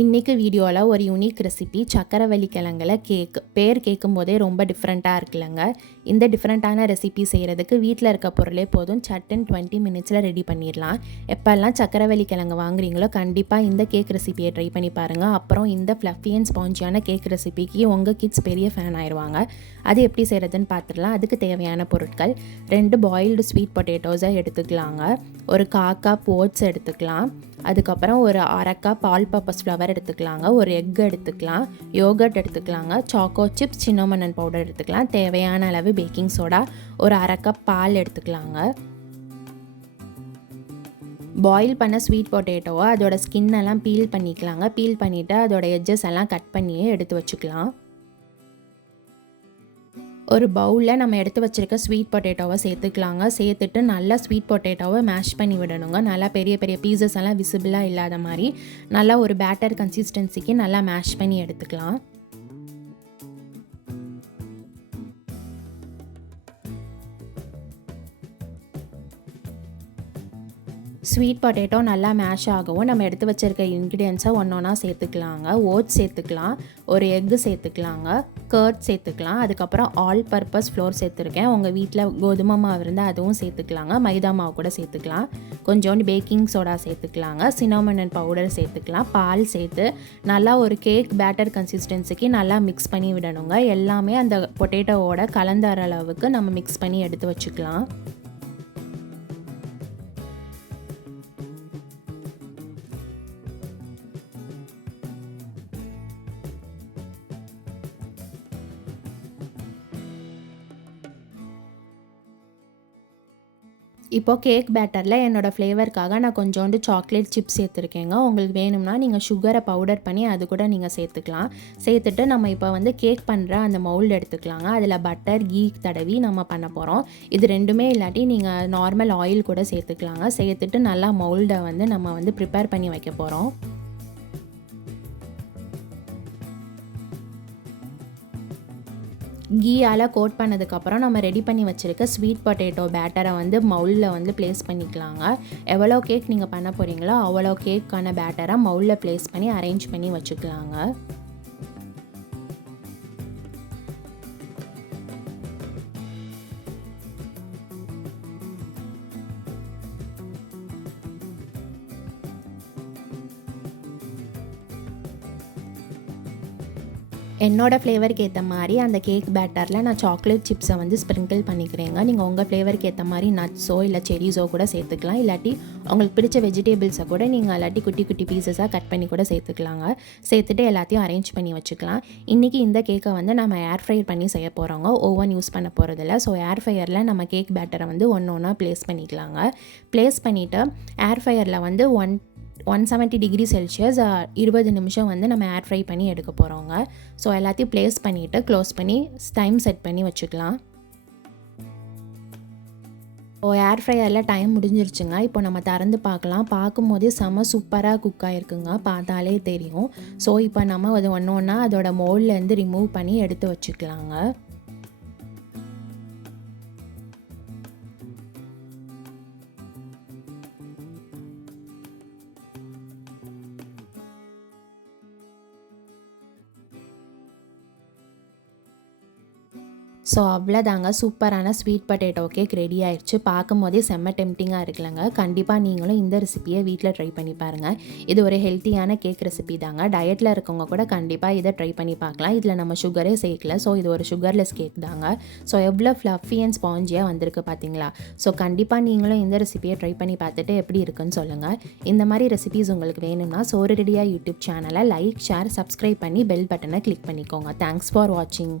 இன்றைக்கி வீடியோவில் ஒரு யூனிக் ரெசிபி சக்கரவள்ளி கிழங்குல கேக். பேர் கேட்கும் போதே ரொம்ப டிஃப்ரெண்ட்டாக இருக்குல்லங்க. இந்த டிஃப்ரெண்ட்டான ரெசிபி செய்கிறதுக்கு வீட்டில் இருக்க பொருளே போதும், சட்டுன்னு 20 மினிட்ஸில் ரெடி பண்ணிடலாம். எப்போல்லாம் சக்கரவள்ளி கிழங்கு வாங்குறீங்களோ கண்டிப்பாக இந்த கேக் ரெசிபியை ட்ரை பண்ணி பாருங்கள். அப்புறம் இந்த ஃப்ளஃபி அண்ட் ஸ்பாஞ்சியான கேக் ரெசிபிக்கு உங்கள் கிட்ஸ் பெரிய ஃபேன் ஆயிடுவாங்க. அது எப்படி செய்கிறதுன்னு பார்த்துடலாம். அதுக்கு தேவையான பொருட்கள்: 2 பாயில்டு ஸ்வீட் பொட்டேட்டோஸை எடுத்துக்கலாங்க, ஒரு 1/4 கப் ஓட்ஸ் எடுத்துக்கலாம், அதுக்கப்புறம் ஒரு 1/2 கப் ஆல் பர்பஸ் ஃப்ளவர் எடுத்துக்கலாங்க, ஒரு எக் எடுத்துக்கலாம், யோகர்ட் எடுத்துக்கலாங்க, சாக்கோ சிப்ஸ், சின்னமன் பவுடர் எடுத்துக்கலாம், தேவையான அளவு பேக்கிங் சோடா, ஒரு 1/2 கப் பால் எடுத்துக்கலாங்க. பாயில் பண்ண ஸ்வீட் பொட்டேட்டோவை அதோட ஸ்கின்னெல்லாம் பீல் பண்ணிக்கலாங்க. பீல் பண்ணிவிட்டு அதோட எட்ஜஸ் எல்லாம் கட் பண்ணியே எடுத்து வச்சுக்கலாம். ஒரு பவுலில் நம்ம எடுத்து வச்சுருக்க ஸ்வீட் பொட்டேட்டோவை சேர்த்துக்கலாங்க. சேர்த்துட்டு நல்லா ஸ்வீட் பொட்டேட்டோவை மேஷ் பண்ணி விடணுங்க. நல்லா பெரிய பெரிய பீசஸ் எல்லாம் விசிபிளாக இல்லாத மாதிரி நல்லா ஒரு பேட்டர் கன்சிஸ்டன்சிக்கு நல்லா மேஷ் பண்ணி எடுத்துக்கலாம். ஸ்வீட் பொட்டேட்டோ நல்லா மேஷ் ஆகவும் நம்ம எடுத்து வச்சுருக்க இன்க்ரீடியன்ஸை ஒன்றா சேர்த்துக்கலாங்க. ஓட்ஸ் சேர்த்துக்கலாம், ஒரு எக்கு சேர்த்துக்கலாங்க, கர்ட் சேர்த்துக்கலாம், அதுக்கப்புறம் ஆல் பர்பஸ் ஃப்ளோர் சேர்த்துருக்கேன். உங்கள் வீட்டில் கோதுமை மாவு இருந்தால் அதுவும் சேர்த்துக்கலாங்க, மைதா மாவு கூட சேர்த்துக்கலாம், கொஞ்சோண்டு பேக்கிங் சோடா சேர்த்துக்கலாங்க, சின்னமன் பவுடர் சேர்த்துக்கலாம், பால் சேர்த்து நல்லா ஒரு கேக் பேட்டர் கன்சிஸ்டன்சிக்கு நல்லா மிக்ஸ் பண்ணி விடணுங்க. எல்லாமே அந்த பொட்டேட்டோவோட கலந்தர அளவுக்கு நம்ம மிக்ஸ் பண்ணி எடுத்து வச்சுக்கலாம். இப்போது கேக் பேட்டரில் என்னோடய ஃப்ளேவருக்காக நான் கொஞ்சோண்டு சாக்லேட் சிப்ஸ் சேர்த்துருக்கேங்க. உங்களுக்கு வேணும்னா நீங்கள் சுகரை பவுடர் பண்ணி அது கூட நீங்கள் சேர்த்துக்கலாம். சேர்த்துட்டு நம்ம இப்போ கேக் பண்ணுற அந்த மவுல்டு எடுத்துக்கலாங்க. அதில் பட்டர் கீ தடவி நம்ம பண்ண போகிறோம். இது ரெண்டுமே இல்லாட்டி நீங்கள் நார்மல் ஆயில் கூட சேர்த்துக்கலாங்க. சேர்த்துட்டு நல்லா மவுல்டை நம்ம ப்ரிப்பேர் பண்ணி வைக்க போகிறோம். கீயால் கோட் பண்ணதுக்கப்புறம் நம்ம ரெடி பண்ணி வச்சுருக்க ஸ்வீட் பொட்டேட்டோ பேட்டரை மவுலில் ப்ளேஸ் பண்ணிக்கலாங்க. எவ்வளோ கேக் நீங்கள் பண்ண போகிறீங்களோ அவ்வளோ கேக்கான பேட்டரை மவுலில் ப்ளேஸ் பண்ணி அரேஞ்ச் பண்ணி வச்சுக்கலாங்க. என்னோடய ஃப்ளேவருக்கு ஏற்ற மாதிரி அந்த கேக் பேட்டரில் நான் சாக்லேட் சிப்ஸை ஸ்ப்ரிங்கிள் பண்ணிக்கிறேங்க. நீங்கள் உங்கள் ஃப்ளேவருக்கு ஏற்ற மாதிரி நட்ஸோ இல்லை செரிஸோ கூட சேர்த்துக்கலாம். இல்லாட்டி உங்களுக்கு பிடிச்ச வெஜிடபிள்ஸை கூட நீங்கள் இல்லாட்டி குட்டி குட்டி பீசஸாக கட் பண்ணி கூட சேர்த்துக்கலாங்க. சேர்த்துட்டு எல்லாத்தையும் அரேஞ்ச் பண்ணி வச்சுக்கலாம். இன்றைக்கி இந்த கேக்கை நம்ம ஏர் ஃப்ரையர் பண்ணி செய்ய போகிறோங்க. ஓவன் யூஸ் பண்ண போகிறதில்ல. ஸோ ஏர் ஃப்ரையரில் நம்ம கேக் பேட்டரை ஒன்று ஒன்றா ப்ளேஸ் பண்ணிக்கலாங்க. ப்ளேஸ் பண்ணிவிட்டு ஏர் ஃப்ரையரில் 170 டிகிரி செல்சியஸ் 20 நிமிஷம் நம்ம ஏர் ஃப்ரை பண்ணி எடுக்க போகிறோங்க. ஸோ எல்லாத்தையும் ப்ளேஸ் பண்ணிவிட்டு க்ளோஸ் பண்ணி டைம் செட் பண்ணி வச்சுக்கலாம். ஏர் ஃப்ரையரில் டைம் முடிஞ்சிருச்சுங்க. இப்போ நம்ம திறந்து பார்க்கலாம். பார்க்கும்போதே செம சூப்பராக குக் ஆகிருக்குங்க, பார்த்தாலே தெரியும். ஸோ இப்போ நம்ம அது ஒன்று ஒன்றா அதோட மோல்ட்லேருந்து ரிமூவ் பண்ணி எடுத்து வச்சுக்கலாங்க. ஸோ அவ்வளோதாங்க, சூப்பரான ஸ்வீட் பொட்டேட்டோ கேக் ரெடி ஆயிடுச்சு. பார்க்கும் போதே செம்ம டெம்டிங்காக இருக்குல்லங்க. கண்டிப்பாக நீங்களும் இந்த ரெசிபியை வீட்டில் ட்ரை பண்ணி பாருங்கள். இது ஒரு ஹெல்த்தியான கேக் ரெசிபி தாங்க. டயட்டில் இருக்கவங்க கூட கண்டிப்பாக இதை ட்ரை பண்ணி பார்க்கலாம். இதில் நம்ம சுகரே சேர்க்கல. ஸோ இது ஒரு சுகர்லெஸ் கேக் தாங்க. ஸோ எவ்வளோ ஃப்ளஃபி அண்ட் ஸ்பாஞ்சியாக வந்திருக்கு பார்த்தீங்களா? ஸோ கண்டிப்பாக நீங்களும் இந்த ரெசிபியை ட்ரை பண்ணி பார்த்துட்டு எப்படி இருக்குன்னு சொல்லுங்கள். இந்த மாதிரி ரெசிபிஸ் உங்களுக்கு வேணும்னா Sooru-Ready-ah யூடியூப் சேனலை லைக், ஷேர், சப்ஸ்கிரைப் பண்ணி பெல் பட்டனை கிளிக் பண்ணிக்கோங்க. தேங்க்ஸ் ஃபார் வாட்சிங்.